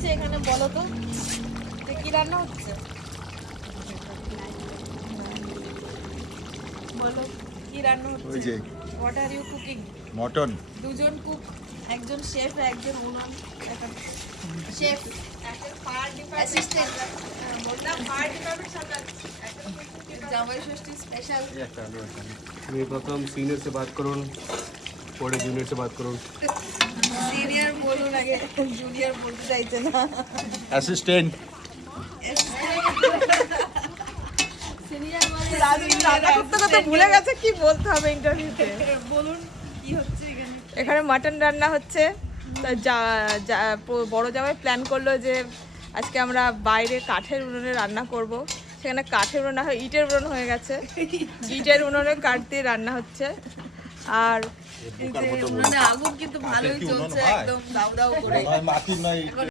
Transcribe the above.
হচ্ছে এখানে বলো তো? কি রান্না হচ্ছে বলো? কি রান্না হচ্ছে? ওই যে what are you cooking? Mutton. দুজন কুক, একজন শেফ, একজন উনান, শেফ, একজন ফায়ার ডিপার্টমেন্ট, বললাম ফায়ার ডিপার্টমেন্ট সামলাচ্ছে, জামাই ষষ্ঠী স্পেশাল। मैं प्रथम सीनियर से बात करूँ थोड़े जूनियर से बात करूँ সিনিয়র বলুন আগে, জুনিয়র বলতে চাইছে না। অ্যাসিস্ট্যান্ট। সিনিয়র মানে রান্না করতে করতে ভুলে গেছে কি বলতে হবে ইন্টারভিউতে। বলুন কি হচ্ছে এখানে? এখানে মাটন রান্না হচ্ছে। তা বড় জামাই প্ল্যান করলো যে আজকে আমরা বাইরে কাঠের উনুনে রান্না করব। সেখানে কাঠের উনুন না হয় ইটের উনুন হয়ে গেছে। ইটের উনুনে কাঠ দিয়ে রান্না হচ্ছে। আর উনানে আগুন কিন্তু ভালোই চলছে, একদম দাউ দাউ করে। মাটি নাই।